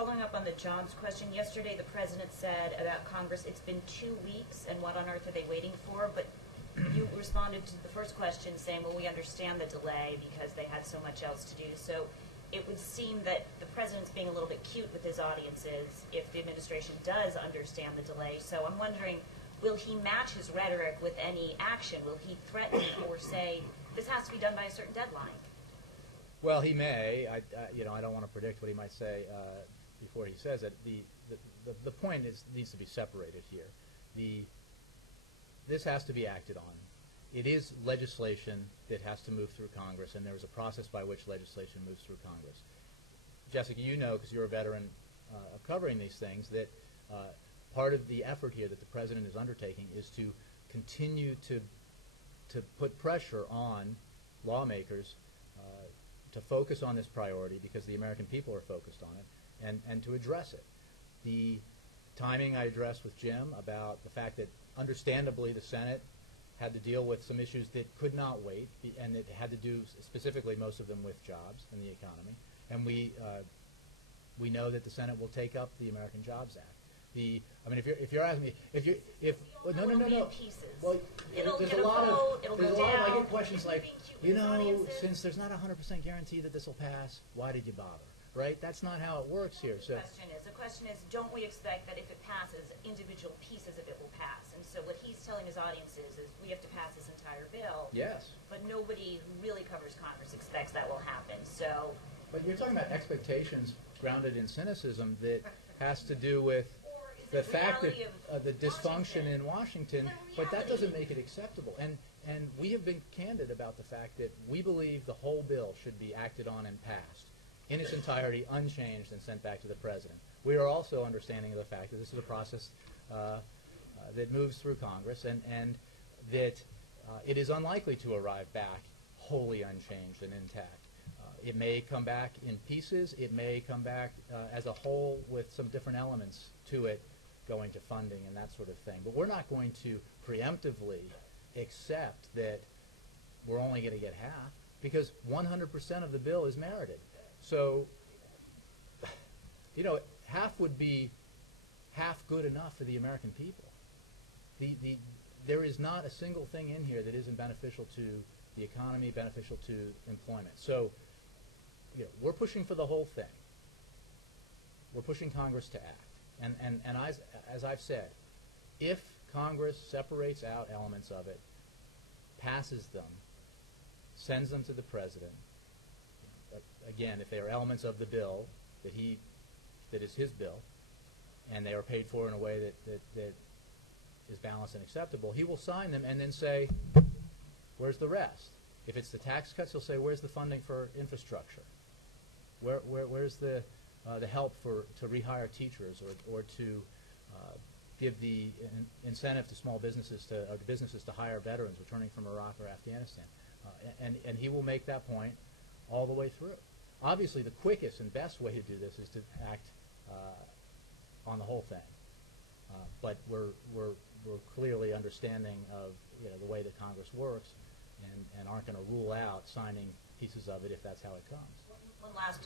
following up on the jobs question, yesterday the president said about Congress, it's been 2 weeks, and what on earth are they waiting for? But you responded to the first question saying, well, we understand the delay because they had so much else to do. So it would seem that the president's being a little bit cute with his audiences if the administration does understand the delay. So I'm wondering, will he match his rhetoric with any action? Will he threaten or say, this has to be done by a certain deadline? Well, he may. I don't want to predict what he might say before he says it. The point needs to be separated here. This has to be acted on. It is legislation that has to move through Congress, and there is a process by which legislation moves through Congress. Jessica, you know, because you're a veteran of covering these things, that part of the effort here that the president is undertaking is to continue to put pressure on lawmakers to focus on this priority because the American people are focused on it, and to address it. The timing I addressed with Jim about the fact that understandably the Senate had to deal with some issues that could not wait, and it had to do specifically most of them with jobs and the economy. And we know that the Senate will take up the American Jobs Act. If you're asking me, no. Pieces. Well, there's a lot of I get questions like, since there's not a 100% guarantee that this will pass, why did you bother? Right? That's not how it works here. The question is, don't we expect that if it passes, individual pieces of it will pass? And so what he's telling his audiences is, we have to pass this entire bill. Yes. But nobody who really covers Congress expects that will happen. So. But you're talking about expectations grounded in cynicism that has to do with the fact that the dysfunction in Washington, but that doesn't make it acceptable. And we have been candid about the fact that we believe the whole bill should be acted on and passed in its entirety, unchanged, and sent back to the president. We are also understanding of the fact that this is a process that moves through Congress, and that it is unlikely to arrive back wholly unchanged and intact. It may come back in pieces. It may come back as a whole with some different elements to it going to funding and that sort of thing. But we're not going to preemptively accept that we're only going to get half, because 100% of the bill is merited. So, half would be half good enough for the American people. There is not a single thing in here that isn't beneficial to the economy, beneficial to employment. So, we're pushing for the whole thing. We're pushing Congress to act. And as I've said, if Congress separates out elements of it, passes them, sends them to the president, again, if they are elements of the bill that is his bill, and they are paid for in a way that is balanced and acceptable, he will sign them and then say, where's the rest? If it's the tax cuts, he'll say, where's the funding for infrastructure? Where's the help to rehire teachers, or to give the incentive to small businesses to hire veterans returning from Iraq or Afghanistan? And he will make that point all the way through. Obviously, the quickest and best way to do this is to act on the whole thing. But we're clearly understanding of the way that Congress works, and aren't going to rule out signing pieces of it if that's how it comes. One last